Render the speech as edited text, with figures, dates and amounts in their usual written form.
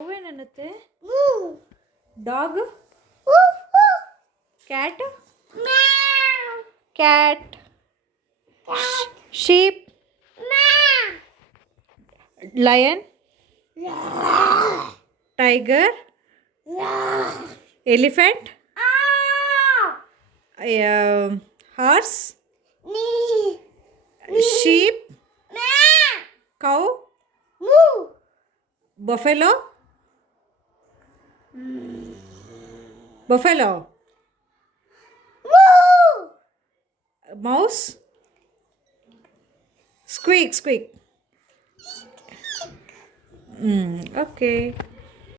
ಏನನ್ನತ್ತೆ dog cat cat sheep lion tiger elephant horse sheep cow buffalo buffalo mouse squeak squeak okay